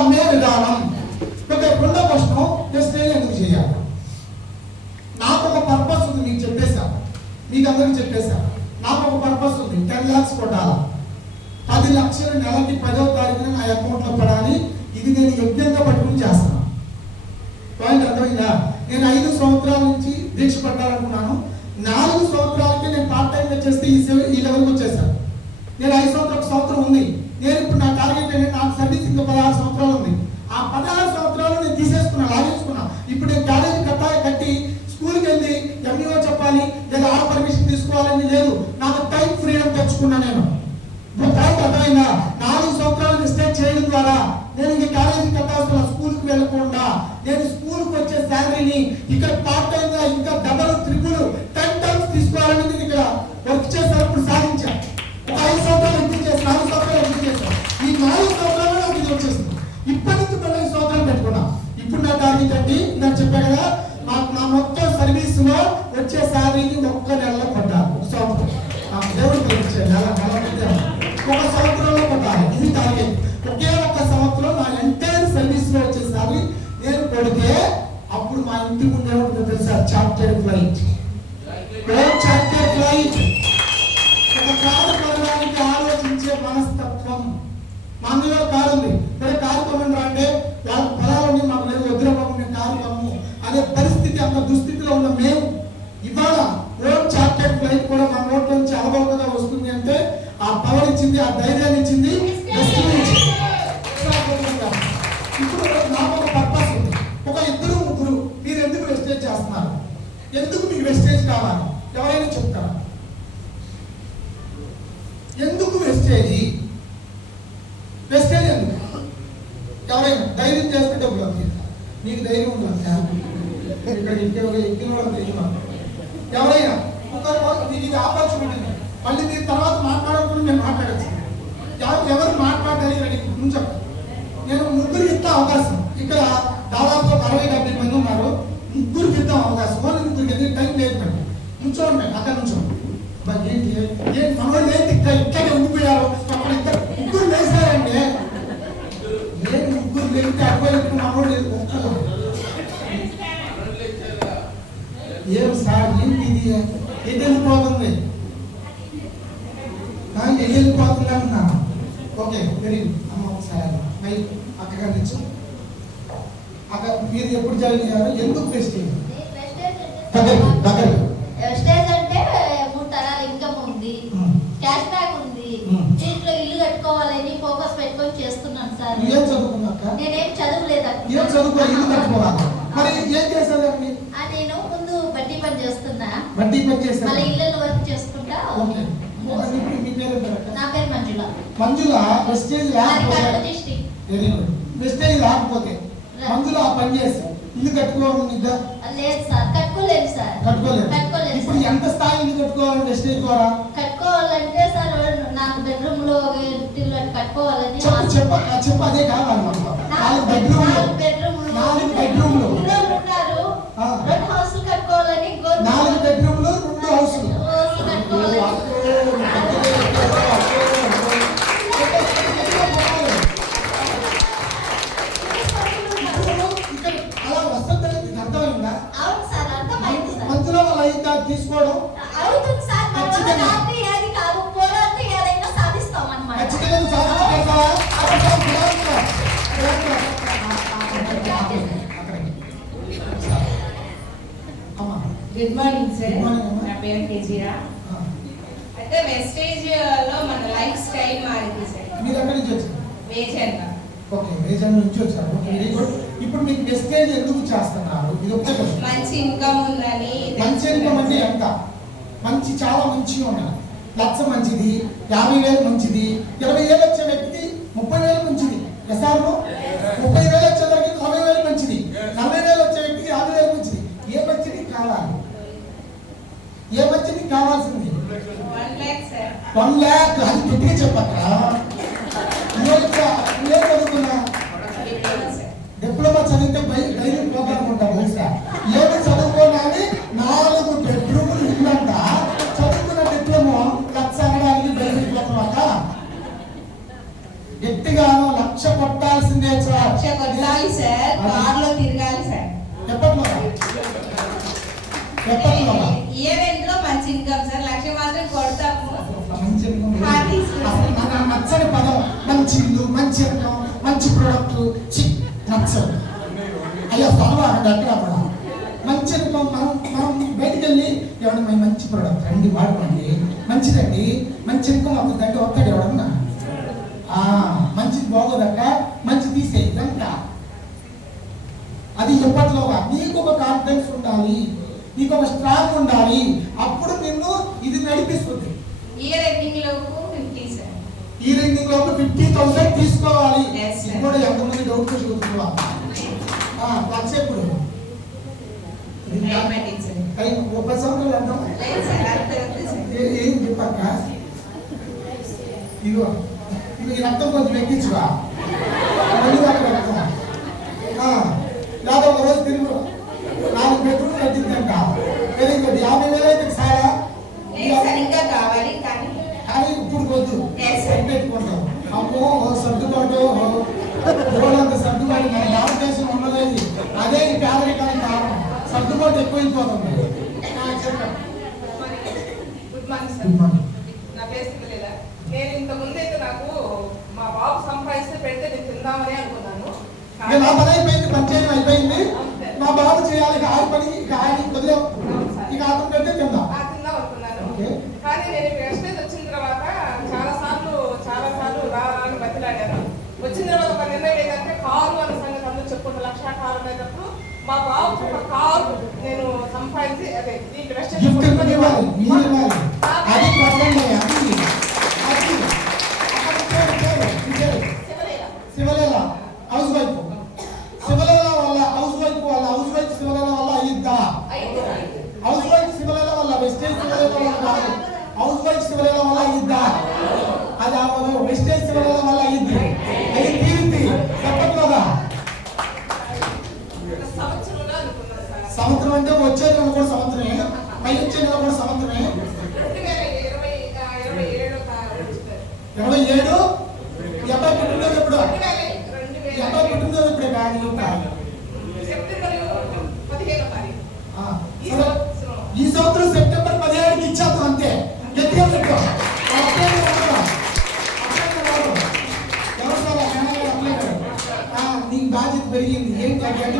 అమ్మే విధానం. ఓకే, రెండో క్వశ్చన్, వెస్టేజ్ ఎందుకు చేయాలి? నాకు ఒక పర్పస్ ఉంది, మీకు చెప్పేశాను, మీకు అందరికి చెప్పేశాను. నాకు ఒక పర్పస్ ఉంది. 10 lakhs కొట్టాలా, 10 లక్షలు నెలకి 10వ తారీఖున నా అకౌంట్లో పడాలి. ఇది నేను యజ్ఞంగా పట్టుకుని చేస్తాను. పాయింట్ అర్థమైందా? నేను 5 సంవత్సరాల నుంచి దీక్ష పట్టాలనుకున్నాను. 4 సంవత్సరాలకి నేను పార్ట్ టైంగా చేస్తే ఈ లెవెల్కి వచ్చేసాను. నేను 5 సంవత్సరం ఉంది. నేను ఇప్పుడు నా టార్గెట్ ఏంటంటే నాకు సర్వీస్ ఇంకా 16 సంవత్సరాలు ఉంది. ఆ 16 సంవత్సరాలు నేను తీసేసుకున్నా, లాగేసుకున్నా. ఇప్పుడు నేను కాలేజీ కట్టి స్కూల్కి వెళ్ళి ఎంఈఓ చెప్పాలి లేదా ఆ పర్మిషన్ తీసుకోవాలని లేదు. నాకు టైం ఫ్రీడమ్ తెచ్చుకున్నా నేను. పాయింట్ అర్థమైందా? 4 సంవత్సరాలు మిస్టేక్ చేయడం ద్వారా నేను ఇంక కాలేజీ కట్టాల్సిన స్కూల్కి వెళ్ళకుండా నేను స్కూల్కి వచ్చే శాలరీని ఇక్కడ పార్ట్ టైం గా ఇంకా డబల్ ట్రిపుల్ 10 times తీసుకోవాలని నేను ఇక్కడ వర్క్ చేసినప్పుడు సాధించాను. ఒక 5 సంవత్సరాలు ఎంపిక చేసి 4 సంవత్సరాలు ఎంపిక చేశాను. ఈ 4 సంవత్సరాలు నాకు ఇది వచ్చేసింది. ఇప్పటి నుంచి 5 సంవత్సరాలు పెట్టుకున్నా. ఇప్పుడు నా టార్గెట్ అండి, నేను చెప్పాను కదా, నా మొత్తం సర్వీస్ లో వచ్చే శాలరీని ఒక్క నెలలో కొట్టాలి. ఒక సంవత్సరం దేవుడు పంపించాడు, ఒక సంవత్సరంలో కొట్టాలి. ఇది టార్గెట్. ఒకే ఒక్క సంవత్సరం నా ఎంటైర్ సర్వీస్ లో వచ్చే శాలరీ నేను కొడితే అప్పుడు మా ఇంటి ముందు ఏముంటుందో తెలుసా? Chartered flight. Chartered flight. ఒక కారు కొనడానికి ఆలోచించే మనస్తత్వం. మా అన్నయ్య కారు ఉంది, మరి కారు కొనండి అంటే వాళ్ళ పొలాలని మాకు లేదు, వద్దురబాబు మేము కారు కొనము అనే పరిస్థితి, అంత దుస్థితిలో ఉన్న మేము ఇవాళ రోడ్ చార్టెడ్ ఫ్లైట్ కూడా మా నోట్ నుంచి అవగాహనగా వస్తుంది అంటే ఆ పవర్ ఇచ్చింది, ఆ ధైర్యాన్ని ఇచ్చింది. ఇప్పుడు నాకు ఒక పర్పస్ ఉంది. ఒక 2-3 మీరు ఎందుకు వెస్టేజ్ చేస్తున్నారు? ఎందుకు మీకు వెస్టేజ్ కావాలి? ఎవరైనా చెప్తారా? ఎందుకు వెస్టేజ్? వెస్టేజ్ ఎందుకు? ఎవరైనా ధైర్యం చేస్తే డబ్బులు అవుతుంది. నీకు ధైర్యం ఉండాలి. ఇక్కడ ఎక్కిన వాళ్ళు ధైర్యం. ఎవరైనా మీకు ఇది ఆపర్చునిటీ. మళ్ళీ మీరు తర్వాత మాట్లాడకుండా నేను మాట్లాడచ్చు. ఎవరు మాట్లాడాలి రెడీ నుంచి నేను 3 ఇస్తా అవకాశం. ఇక్కడ దాదాపు 60-70 మంది ఉన్నారు. 3 ఇద్దాం అవకాశం. ఓన్లీ 3 ఎందుకు టైం లేదు మేడం. నుంచోండి అక్కడ నుంచోండి. మనోళ్ళు ఏంటి ఇక్కడే ఉండిపోయారు? అక్కడ 3 వేసారండి. ఏం 3 వెళ్తే అబ్బాయి మనోడు ఏం సార్ ఏంటి ఇది? ఎదిరిపోతుంది, వెళ్ళిపోతుంది అంటున్నా. ఓకే, వెరీ అమ్మ ఒకసారి అక్కడ నుంచి అక్కడ మీరు ఎప్పుడు జాయిన్ అయ్యారు? ఎందుకు వెస్టేజ్? వెస్టేజ్ అంటే 3 తరాల ఇన్కమ్ ఉంది, క్యాష్ బ్యాక్ ఉంది, దీంట్లో ఇల్లు కట్టుకోవాలని ఫోకస్ పెట్టుకొని చేస్తున్నాను సార్. ఏం చదువుకున్నాక? నేనేం చదువులేదు. ఏం చదువుకో, ఇల్లు కట్టుకోవాలి. మరి ఏం చేశారు? నేను ముందు బడ్డీ పని చేస్తున్నా, బడ్డీ పని చేస్తా, మళ్ళీ ఇళ్ళలో వర్క్ చేసుకుంటా. నా పేరు మంజుల. మంజుల వెస్టేజ్ వెస్టేజ్ రాకపోతే మంజుల ఆ పని చేసి ఇల్లు కట్టుకోవాలి లేదు సార్, కట్టుకోలేదు సార్. కట్టుకోలేదు. ఇప్పుడు ఎంత స్థాయి ఇల్లు కట్టుకోవాలి వెస్టేజ్ ద్వారా? కట్టుకోవాలంటే సార్ 4 బెడ్రూమ్ లో కట్టుకోవాలని చెప్పు. అదే కావాలి. 4 బెడ్రూమ్లు ఉన్నారు, 2 హౌస్లు కట్టుకోవాలని. 4 బెడ్రూమ్లు 2 హౌస్లు కట్టుకోవాలి. అలా వస్తుంది. అర్థమైందా? అవును సార్, అర్థమైంది సార్. మందులో వాళ్ళ అయితే తీసుకోవడం అవుతుంది సార్. ఏది కాదు, పోరాడితే ఏదైనా సాధిస్తాం అన్నమాట. గుడ్ మార్నింగ్ సార్, నా పేరు కేజీరా. అయితే వెస్టేజ్ లో మన లైఫ్ స్టైల్ మారింది సార్. మీరు ఎక్కడి నుంచి వచ్చారు? వేజెండ. ఓకే, వేజెండ నుంచి వచ్చారు. Very good. ఇప్పుడు మీకు వెస్టేజ్ ఎందుకు చేస్తున్నారు? ఇది ఒకటే క్వశ్చన్. మంచి ఇన్కమ్ ఉందని. మంచి ఇన్కమ్ అంటే ఎంత? మంచి, చాలా మంచిగా ఉన్నాయి. 1,00,000 మంచిది, 50,000 మంచిది, 20,000 వచ్చే వ్యక్తికి 30,000 మంచిది. ఎస్ఆర్లో 30,000 వచ్చే వ్యక్తికి 40,000 మంచిది, 40,000 వచ్చే వ్యక్తికి 50,000 మంచిది. ఏ మంచిది కావాలి? ఏ మంచిది కావాల్సింది? 1 lakh సార్. 1 lakh. అది గట్టిగా చెప్పక్క. చదువుకున్నా డిప్లొమా చదివితే ధైర్యం పోతానుకుంటాను. ఏమి చదువుకోవాలి? 4 బెడ్రూములు ఇల్లంట. చదువుకున్న డిప్లొమా 1,00,000 అనడానికి ధైర్యం పోతామక్క. గట్టిగా 1,00,000 కొట్టాల్సింది ఇండియా సార్. లక్ష కొట్టాలి సార్, కార్లో తిరగాలి సార్. ఎప్పట్లో ఇయర్ ఎండ్ లో మంచి ఇన్కమ్ సార్, లక్ష మాత్రం కొడతాము. మంచి income. అసలు నాకు నచ్చని పదం మంచి ఇల్లు, మంచి ఇన్కమ్, మంచి ప్రొడక్ట్ నచ్చదు. అయ్యా చదవాలండి అక్కడ కూడా మంచి ఇన్కమ్. మనం బయటికి వెళ్ళి ఎవడన్నా మంచి ప్రొడక్ట్ రండి వాడుకోండి, మంచిదండి, మంచి ఇన్కమ్ అవుతుందంటే వస్తాడు ఎవడన్నా. మంచిది బాగోదక్క, మంచి తీసేయి ఇదంతా. అది ఎప్పట్లోగా నీకు ఒక కాన్ఫిడెన్స్ ఉండాలి, నీకు ఒక స్ట్రాంగ్ ఉండాలి, అప్పుడు నిన్ను ఇది నడిపిస్తుంది. ఇయర్ ఎండింగ్ లోపు 50 సార్. ఈ రెండింగ్ లోపు 50,000 తీసుకోవాలి. Yes, sir. ఇప్పుడు ఎంతమంది డౌట్ చూసుకుంటున్నా ఎప్పుడు Diabetic సార్. 30 సంవత్సరాలు అంటాం. లేదు సార్, అంతే ఉంది సార్. ఏం చెప్పాక ఇగో ఈ రక్తం కొంచెం ఎక్కించుగా మళ్ళీ అక్కడ రక్తం లేదా ఒక రోజు తిరుగు 4 బెడ్రూమ్ కట్టిందంట. Very good. 50,000 అయితే సారా లేదు సార్, ఇంకా కావాలి కానీ కానీ ఇప్పుడు కొంచెం Yes, sir. పెట్టుకుంటాం. అమ్మో సర్దుబాటు రోజంత సర్దుబాటు మన భారతదేశం ఉండలేదు. అదే ఈ పేదరికానికి కారణం. సర్దుబాటు ఎక్కువైపోతుంది. చెప్పండి. Good morning sir. Good morning. నా పేరు శివలీల. నేను ఇంత ముందు అయితే నాకు మా బాబు సంపాదిస్తే పెడితే నేను తిందామని అనుకున్నాను. ఇక నా పని అయిపోయింది, పంచాయతీ అయిపోయింది. మా బాబు చేయాలి ఇక ఆడి పని, ఇక ఆయన వదిలేం. ఇక అతను పెడితే తిందాం. తిందాం అనుకున్నాను. ఓకే. కానీ నేను వెస్టేజ్ వచ్చిన తర్వాత చాలా సార్లు రావాలని బతిలాడాను. వచ్చిన తర్వాత ఒక నిర్ణయం ఏంటంటే కారు అనే సంగతి అందరూ చెప్పుకుంటూ 1,00,000 కారు అనేటప్పుడు మా బాబు ఒక కారు నేను సంపాదించి అదే దీంట్లో వెస్టేజ్ గిఫ్ట్ ఇవ్వాలి, మీరు ఇవ్వాలి. అది పట్టండి. శివలీల హౌస్ వైఫ్. శివలీల వల్ల హౌస్ వైఫ్ శివలీల వల్ల అయ్యిద్దా? హౌస్ వైఫ్ శివలీల వల్ల వెస్టేజ్ శివలీల వల్ల కాదు. హౌస్ వైఫ్ శివలీల వల్ల అయ్యిద్దా? అది అవ్వదు. వెస్టేజ్ శివలీల వల్ల అయ్యిద్ది. అది తీరింది. చెప్పట్లేదా? సంవత్సరంలో అనుకున్నాను సార్. సంవత్సరం అంటే వచ్చే నెల కూడా సంవత్సరమే, పై వచ్చే నెల కూడా సంవత్సరమే. 2027 27 ఈ అబ్బాయి పుట్టినరోజు ఎప్పుడు? ఈ అబ్బాయి పుట్టినరోజు ఇప్పుడే కానీ సెప్టెంబర్ 15వ తారీఖు. ఈ సంవత్సరం సెప్టెంబర్ 17కి ఇచ్చేద్దాం అంతే. గట్టిగా పెట్టు. ఎవరు సార్ నీకు బాధ్యత పెరిగింది. ఏంటి గడ్డి